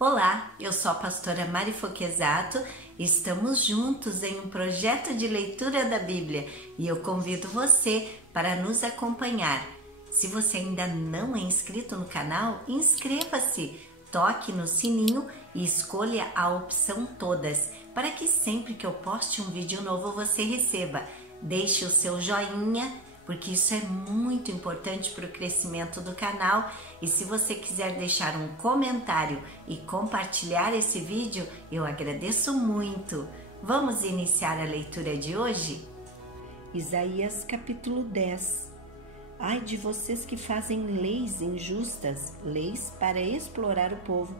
Olá, eu sou a pastora Mari Foquesato e estamos juntos em um projeto de leitura da Bíblia e eu convido você para nos acompanhar. Se você ainda não é inscrito no canal, inscreva-se, toque no sininho e escolha a opção todas, para que sempre que eu poste um vídeo novo você receba. Deixe o seu joinha, porque isso é muito importante para o crescimento do canal. E se você quiser deixar um comentário e compartilhar esse vídeo, eu agradeço muito. Vamos iniciar a leitura de hoje? Isaías capítulo 10. Ai de vocês que fazem leis injustas, leis para explorar o povo.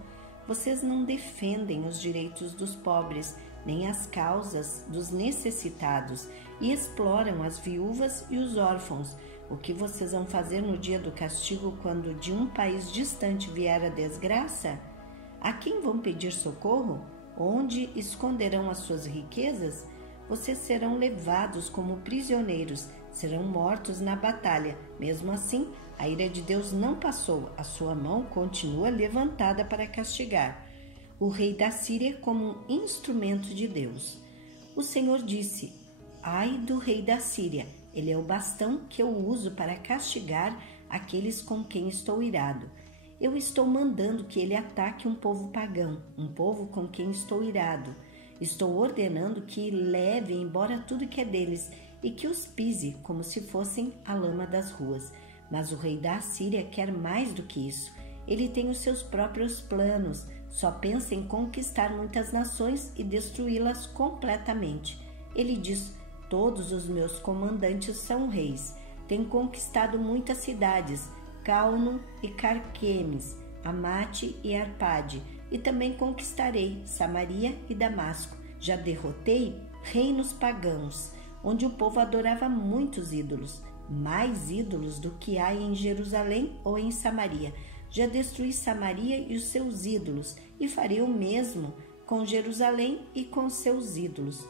Vocês não defendem os direitos dos pobres, nem as causas dos necessitados, e exploram as viúvas e os órfãos. O que vocês vão fazer no dia do castigo quando de um país distante vier a desgraça? A quem vão pedir socorro? Onde esconderão as suas riquezas? Vocês serão levados como prisioneiros, serão mortos na batalha. Mesmo assim, a ira de Deus não passou, a sua mão continua levantada para castigar o rei da Síria como um instrumento de Deus. O Senhor disse: ai do rei da Síria, ele é o bastão que eu uso para castigar aqueles com quem estou irado. Eu estou mandando que ele ataque um povo pagão, um povo com quem estou irado. Estou ordenando que leve embora tudo que é deles e que os pise como se fossem a lama das ruas. Mas o rei da Síria quer mais do que isso. Ele tem os seus próprios planos, só pensa em conquistar muitas nações e destruí-las completamente. Ele diz: todos os meus comandantes são reis. Tenho conquistado muitas cidades, Calno e Carquemes, Amate e Arpade, e também conquistarei Samaria e Damasco. Já derrotei reinos pagãos, onde o povo adorava muitos ídolos, mais ídolos do que há em Jerusalém ou em Samaria. Já destruí Samaria e os seus ídolos, e farei o mesmo com Jerusalém e com seus ídolos.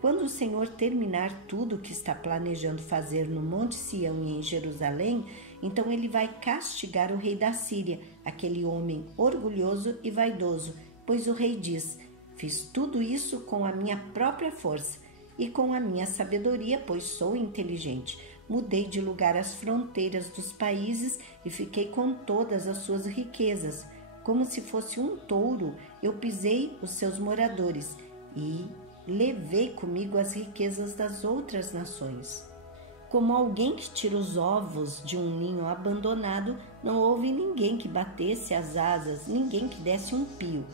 Quando o Senhor terminar tudo o que está planejando fazer no Monte Sião e em Jerusalém, então ele vai castigar o rei da Síria, aquele homem orgulhoso e vaidoso, pois o rei diz: fiz tudo isso com a minha própria força e com a minha sabedoria, pois sou inteligente. Mudei de lugar as fronteiras dos países e fiquei com todas as suas riquezas. Como se fosse um touro, eu pisei os seus moradores e levei comigo as riquezas das outras nações. Como alguém que tira os ovos de um ninho abandonado, não houve ninguém que batesse as asas, ninguém que desse um pio.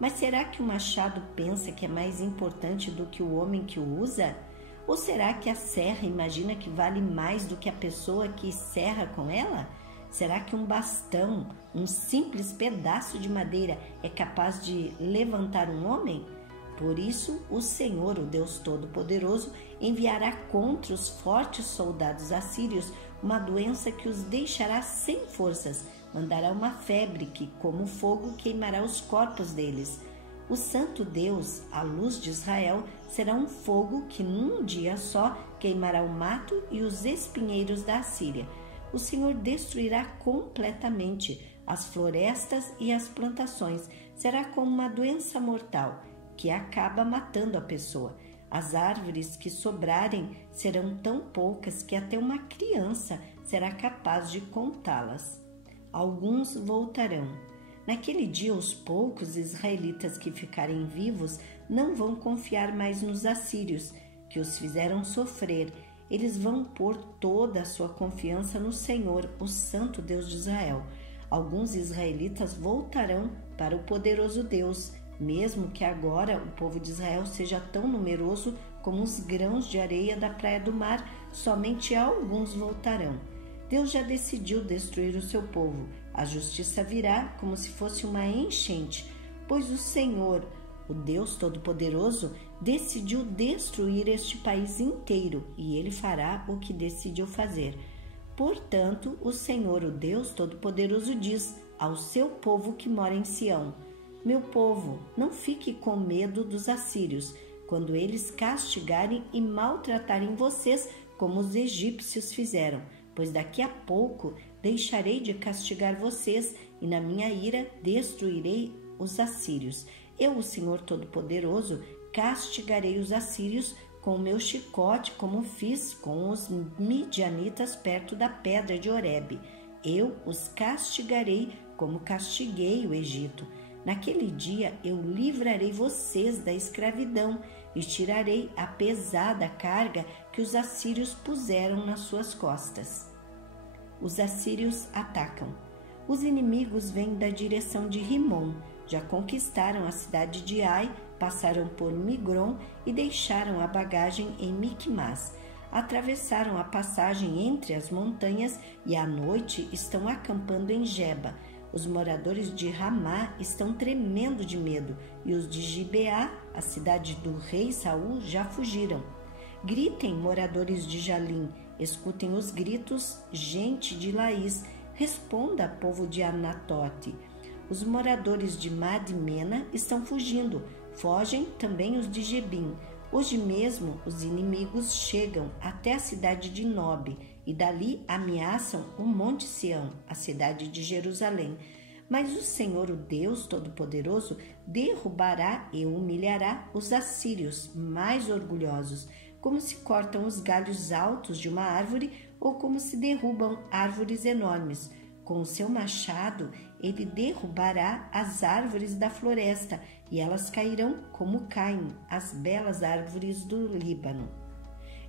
Mas será que o machado pensa que é mais importante do que o homem que o usa? Ou será que a serra imagina que vale mais do que a pessoa que serra com ela? Será que um bastão, um simples pedaço de madeira, é capaz de levantar um homem? Por isso, o Senhor, o Deus Todo-Poderoso, enviará contra os fortes soldados assírios uma doença que os deixará sem forças. Mandará uma febre que, como fogo, queimará os corpos deles. O Santo Deus, a luz de Israel, será um fogo que num dia só queimará o mato e os espinheiros da Assíria. O Senhor destruirá completamente as florestas e as plantações. Será como uma doença mortal que acaba matando a pessoa. As árvores que sobrarem serão tão poucas que até uma criança será capaz de contá-las. Alguns voltarão. Naquele dia, os poucos israelitas que ficarem vivos não vão confiar mais nos assírios, que os fizeram sofrer. Eles vão pôr toda a sua confiança no Senhor, o Santo Deus de Israel. Alguns israelitas voltarão para o poderoso Deus, mesmo que agora o povo de Israel seja tão numeroso como os grãos de areia da praia do mar, somente alguns voltarão. Deus já decidiu destruir o seu povo. A justiça virá como se fosse uma enchente, pois o Senhor, o Deus Todo-Poderoso, decidiu destruir este país inteiro e ele fará o que decidiu fazer. Portanto, o Senhor, o Deus Todo-Poderoso, diz ao seu povo que mora em Sião: meu povo, não fique com medo dos assírios, quando eles castigarem e maltratarem vocês como os egípcios fizeram, pois daqui a pouco deixarei de castigar vocês e na minha ira destruirei os assírios. Eu, o Senhor Todo-Poderoso, castigarei os assírios com o meu chicote, como fiz com os midianitas perto da pedra de Horebe. Eu os castigarei como castiguei o Egito. Naquele dia eu livrarei vocês da escravidão e tirarei a pesada carga que os assírios puseram nas suas costas. Os assírios atacam. Os inimigos vêm da direção de Rimom, já conquistaram a cidade de Ai, passaram por Migron e deixaram a bagagem em Micmas. Atravessaram a passagem entre as montanhas e à noite estão acampando em Geba. Os moradores de Ramá estão tremendo de medo e os de Gibeá, a cidade do rei Saul, já fugiram. Gritem, moradores de Jalim, escutem os gritos, gente de Laís, responda, povo de Anatote. Os moradores de Madmena estão fugindo, fogem também os de Gebim. Hoje mesmo os inimigos chegam até a cidade de Nob e dali ameaçam o Monte Sião, a cidade de Jerusalém. Mas o Senhor, o Deus Todo-Poderoso, derrubará e humilhará os assírios mais orgulhosos, como se cortam os galhos altos de uma árvore ou como se derrubam árvores enormes. Com o seu machado, ele derrubará as árvores da floresta e elas cairão como caem as belas árvores do Líbano.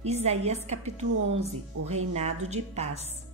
Isaías capítulo 11, o reinado de paz.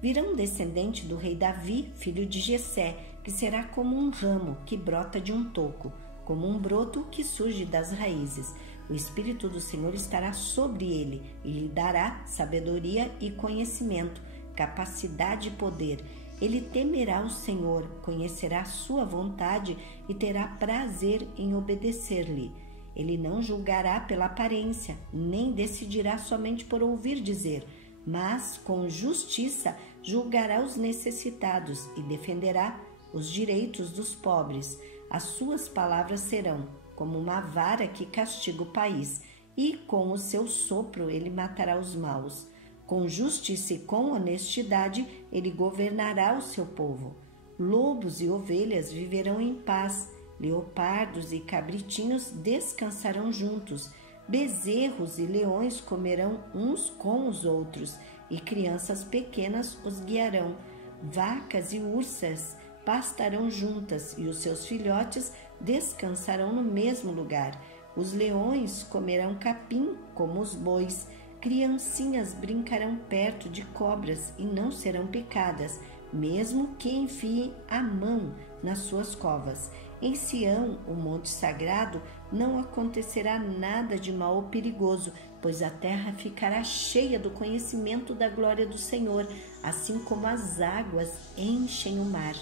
Virá um descendente do rei Davi, filho de Jessé, que será como um ramo que brota de um toco, como um broto que surge das raízes. O Espírito do Senhor estará sobre ele e lhe dará sabedoria e conhecimento, capacidade e poder. Ele temerá o Senhor, conhecerá sua vontade e terá prazer em obedecer-lhe. Ele não julgará pela aparência, nem decidirá somente por ouvir dizer, mas com justiça julgará os necessitados e defenderá os direitos dos pobres. As suas palavras serão como uma vara que castiga o país, e com o seu sopro ele matará os maus. Com justiça e com honestidade, ele governará o seu povo. Lobos e ovelhas viverão em paz, leopardos e cabritinhos descansarão juntos, bezerros e leões comerão uns com os outros, e crianças pequenas os guiarão. Vacas e ursas pastarão juntas, e os seus filhotes descansarão no mesmo lugar. Os leões comerão capim como os bois, criancinhas brincarão perto de cobras e não serão picadas, mesmo que enfiem a mão nas suas covas. Em Sião, o monte sagrado, não acontecerá nada de mal ou perigoso, pois a terra ficará cheia do conhecimento da glória do Senhor, assim como as águas enchem o mar.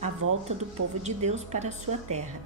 A volta do povo de Deus para a sua terra.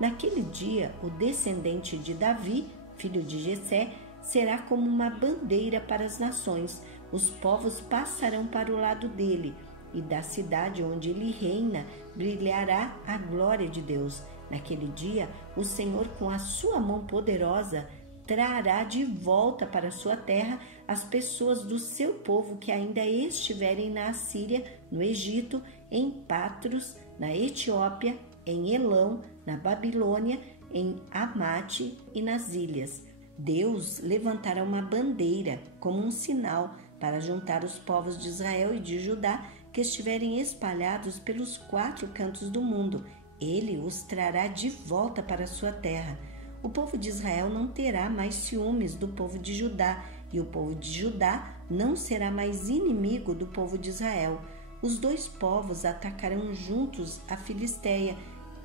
Naquele dia, o descendente de Davi, filho de Jessé, será como uma bandeira para as nações. Os povos passarão para o lado dele, e da cidade onde ele reina brilhará a glória de Deus. Naquele dia, o Senhor, com a sua mão poderosa, trará de volta para a sua terra as pessoas do seu povo que ainda estiverem na Assíria, no Egito, em Patros, na Etiópia, em Elão, na Babilônia, em Amate e nas ilhas. Deus levantará uma bandeira como um sinal para juntar os povos de Israel e de Judá que estiverem espalhados pelos 4 cantos do mundo. Ele os trará de volta para a sua terra. O povo de Israel não terá mais ciúmes do povo de Judá, e o povo de Judá não será mais inimigo do povo de Israel. Os 2 povos atacarão juntos a Filisteia,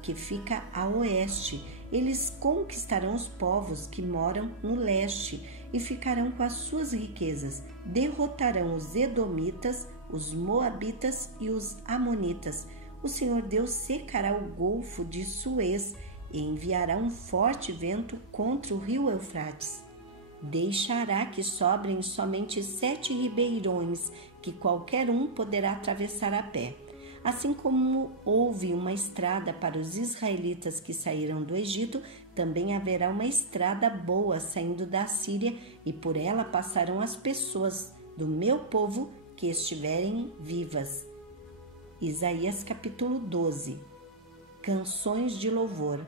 que fica a oeste. Eles conquistarão os povos que moram no leste e ficarão com as suas riquezas. Derrotarão os edomitas, os moabitas e os amonitas. O Senhor Deus secará o golfo de Suez e enviará um forte vento contra o rio Eufrates. Deixará que sobrem somente 7 ribeirões, que qualquer um poderá atravessar a pé. Assim como houve uma estrada para os israelitas que saíram do Egito, também haverá uma estrada boa saindo da Síria, e por ela passarão as pessoas do meu povo que estiverem vivas. Isaías capítulo 12. canções de louvor.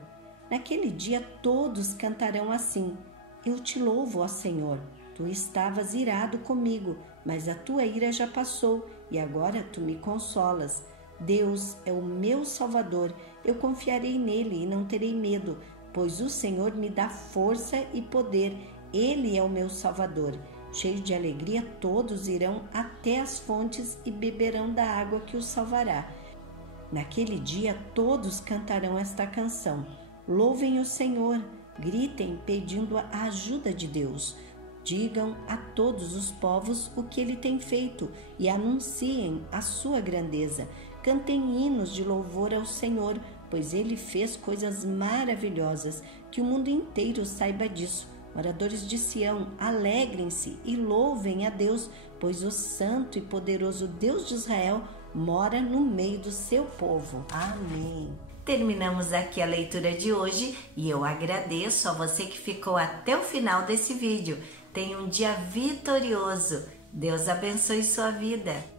Naquele dia todos cantarão assim: Eu te louvo, ó Senhor. Tu estavas irado comigo, mas a tua ira já passou e agora tu me consolas. Deus é o meu Salvador, eu confiarei nele e não terei medo, pois o Senhor me dá força e poder, ele é o meu Salvador. Cheios de alegria, todos irão até as fontes e beberão da água que os salvará. Naquele dia todos cantarão esta canção: Louvem o Senhor, gritem pedindo a ajuda de Deus. Digam a todos os povos o que ele tem feito e anunciem a sua grandeza. Cantem hinos de louvor ao Senhor, pois ele fez coisas maravilhosas, que o mundo inteiro saiba disso. Moradores de Sião, alegrem-se e louvem a Deus, pois o santo e poderoso Deus de Israel mora no meio do seu povo. Amém. Terminamos aqui a leitura de hoje e eu agradeço a você que ficou até o final desse vídeo. Tenha um dia vitorioso. Deus abençoe sua vida.